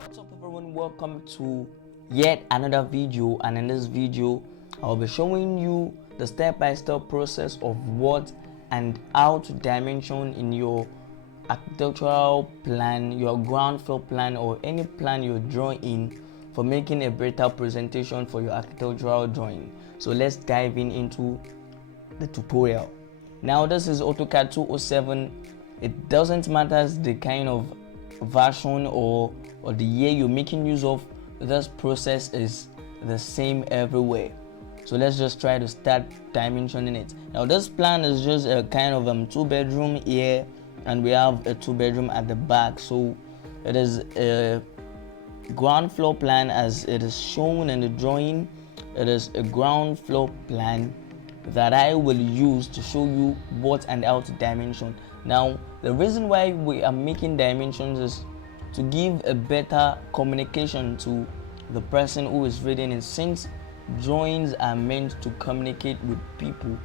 What's up everyone, welcome to yet another video, and in this video I'll be showing you the step-by-step process of what and how to dimension in your architectural plan, your ground floor plan, or any plan you're drawing for making a better presentation for your architectural drawing. So let's dive into the tutorial. Now this is AutoCAD 207. It doesn't matter the kind of version or the year you're making use of, this process is the same everywhere. So let's just try to start dimensioning it. Now this plan is just a kind of 2-bedroom here, and we have a 2-bedroom at the back. So it is a ground floor plan as it is shown in the drawing. It is a ground floor plan that I will use to show you what and how to dimension. Now the reason why we are making dimensions is to give a better communication to the person who is reading it, since drawings are meant to communicate with people.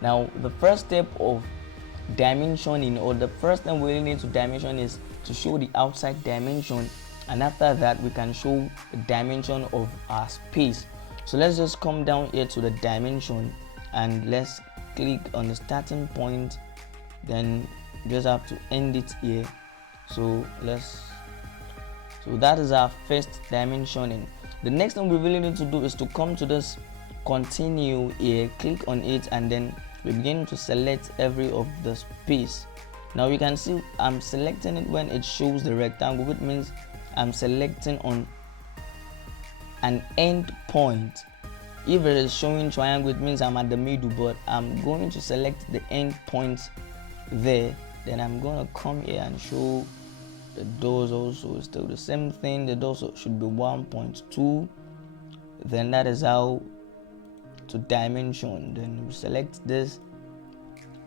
Now the first step of dimensioning, or the first thing we really need to dimension, is to show the outside dimension, and after that we can show the dimension of our space. So let's just come down here to the dimension and let's click on the starting point, then just have to end it here. So that is our first dimensioning. The next thing we really need to do is to come to this continue here, click on it, and then we begin to select every of the space. Now you can see I'm selecting it when it shows the rectangle, which means I'm selecting on an end point. If it is showing triangle, it means I'm at the middle, but I'm going to select the end points there. Then I'm going to come here and show the doors also. Still the same thing, the doors should be 1.2. then that is how to dimension. Then we select this,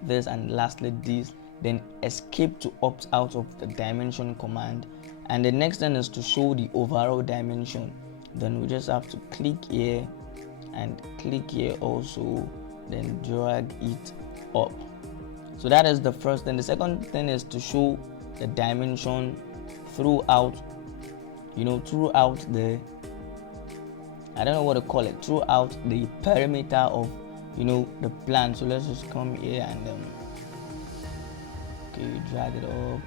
and lastly this, then escape to opt out of the dimension command. And the next thing is to show the overall dimension. Then we just have to click here and click here also, then drag it up. So that is the first thing. The second thing is to show the dimension throughout the, I don't know what to call it, throughout the perimeter of the plan. So let's just come here and drag it up.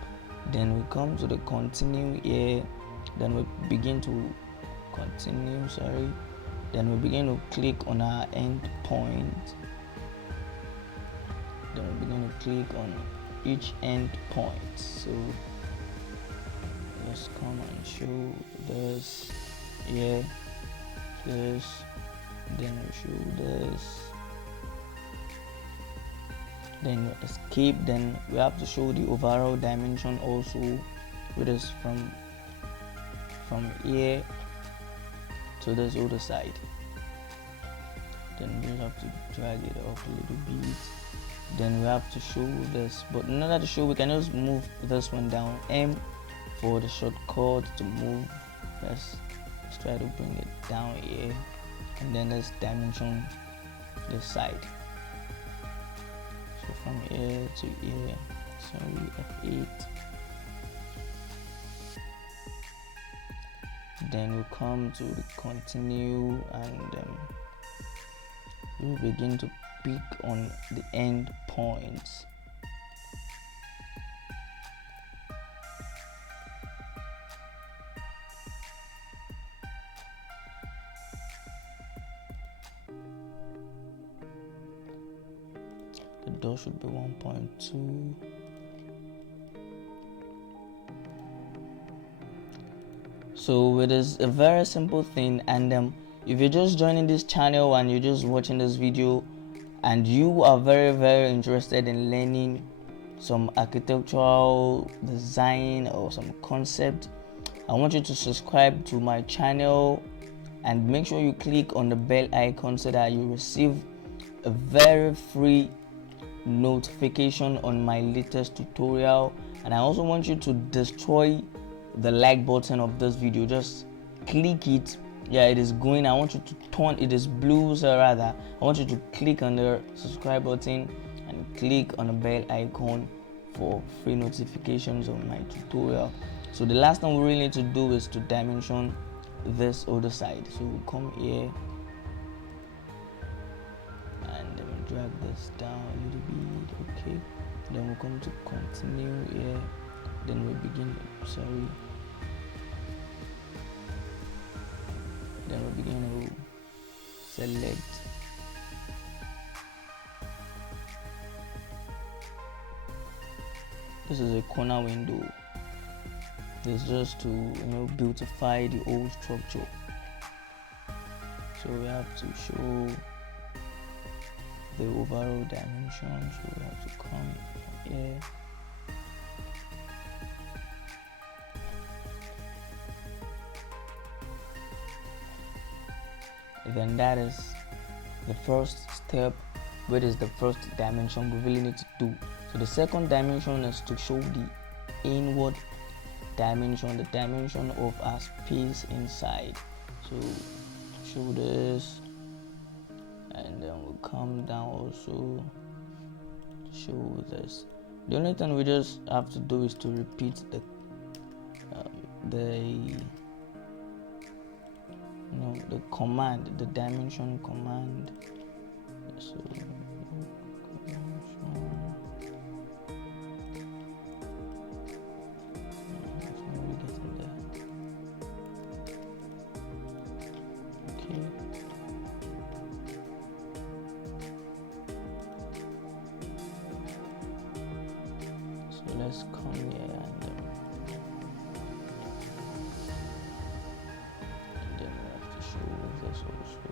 Then we come to the continue here, then we begin to continue, then we begin to click on our end point. Then we begin to click on each end point. So let's come and show this here, this, then we show this, then we escape. Then we have to show the overall dimension also, which is from here to this other side. Then we have to drag it up a little bit. Then we have to show this, but in order to show, we can just move this one down. M for the shortcut to move. Let's try to bring it down here, and then let's dimension this side. So from here to here, F8. Then we come to the continue, and we begin to pick on the end points. The door should be 1.2. So it is a very simple thing, and if you're just joining this channel and you're just watching this video and you are very interested in learning some architectural design or some concept, I want you to subscribe to my channel and make sure you click on the bell icon so that you receive a very free notification on my latest tutorial. And I also want you to destroy the like button of this video. Just click it. Yeah, it is going. I want you to turn, it is blue, so rather I want you to click on the subscribe button and click on the bell icon for free notifications on my tutorial. So the last thing we really need to do is to dimension this other side. So we come here and then we drag this down a little bit. Okay, then we come to continue here, then we begin to select this is a corner window. This is just to beautify the old structure. So we have to show the overall dimension. So we have to come here. Then that is the first step, which is the first dimension we really need to do. So the second dimension is to show the inward dimension, the dimension of our space inside. So show this, and then we'll come down also show this. The only thing we just have to do is to repeat the command, the dimension command. So let's come here and then we have to show this also.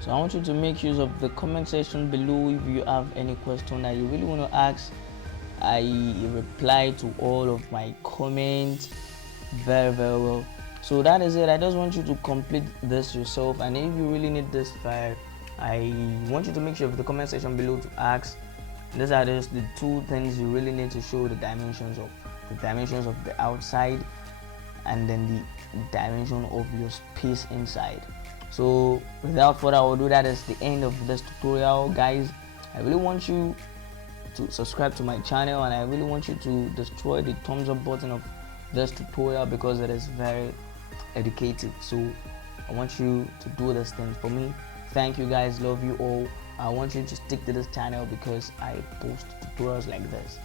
So I want you to make use of the comment section below if you have any question that you really want to ask. I reply to all of my comments very well. So that is it. I just want you to complete this yourself, and if you really need this file, I want you to make sure of the comment section below to ask. These are just the two things you really need to show the dimensions of the outside, and then the dimension of your space inside. So without further ado, that is the end of this tutorial, guys. I really want you to subscribe to my channel, and I really want you to destroy the thumbs up button of this tutorial because it is very educative. So I want you to do this thing for me. Thank you guys, love you all. I want you to stick to this channel because I post tutorials like this.